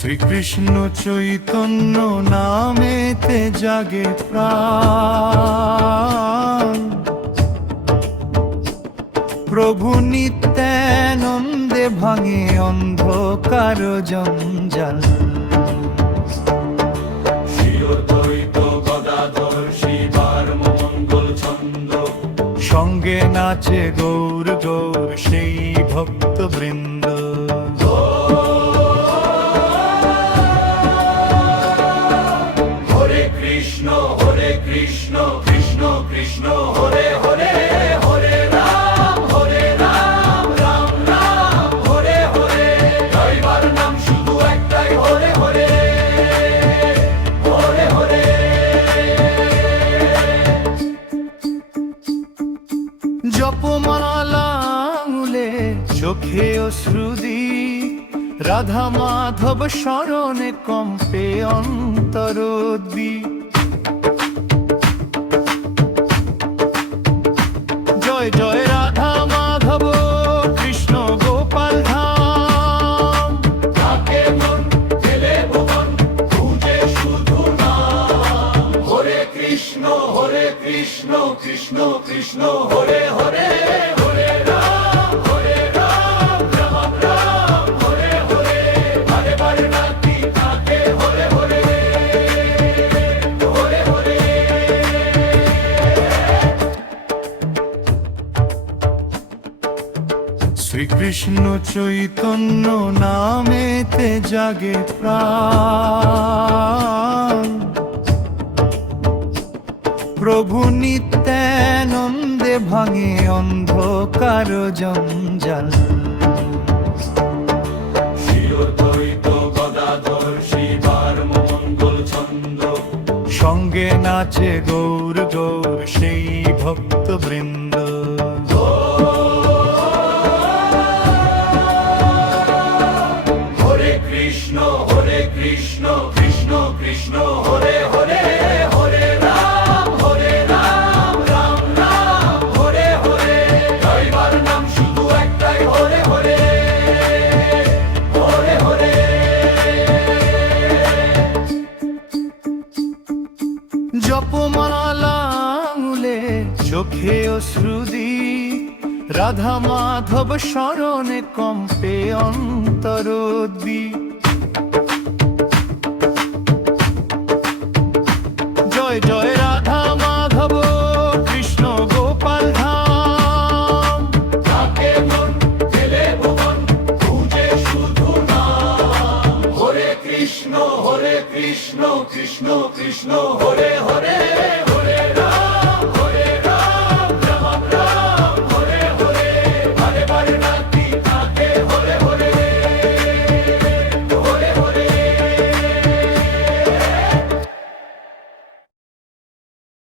শ্রীকৃষ্ণ চৈতন্য নামেতে জাগে প্রাণ, প্রভু নিত্যানন্দে ভাঙে অন্ধকার জঞ্জাল। শিরোদ্বৈত গদাধর শিবার মঙ্গল ছন্দ, সঙ্গে নাচে গৌর গৌর সেই ভক্তবৃন্দ। হরে কৃষ্ণ কৃষ্ণ কৃষ্ণ হরে হরে, হরে রাম রাম রাম হরে হরে। দৈবার নাম শুধু একটাই, হরে হরে হরে হরে। জপমালা আঙুলে চোখে অশ্রুদি, রাধা মাধব স্মরণে কম্পে অন্তরদ্বি। জয় জয় রাধা মাধব কৃষ্ণ গোপাল ধাম। তাকে মন গেলে ভুবন খুঁজে শুধু নাম। হরে কৃষ্ণ কৃষ্ণ কৃষ্ণ হরে হরে, হরে রাম রাম রাম হরে হরে। বারে বারে নাকি তাকে হরে হরে হরে হরে। শ্রীকৃষ্ণ চৈতন্য নামেতে জাগে প্রাণ, প্রভু নিত্যানন্দে ভাঙে অন্ধকার জঞ্জাল। শিরোদ্বৈত গদাধর শিবার মঙ্গল ছন্দ, সঙ্গে নাচে গৌর গৌর সেই ভক্তবৃন্দ। হরে কৃষ্ণ কৃষ্ণ কৃষ্ণ হরে হরে, হরে রাম রাম রাম হরে হরে। দৈবার নাম শুধু একটাই, হরে হরে হরে হরে। জপমালা আঙুলে চোখে অশ্রুদি, রাধা মাধব স্মরণে কম্পে অন্তরদ্বি। জয় জয় রাধা মাধব কৃষ্ণ গোপাল ধাম। তাকে মন গেলে ভুবন খুঁজে শুধু নাম। হরে কৃষ্ণ কৃষ্ণ কৃষ্ণ হরে হরে হরে।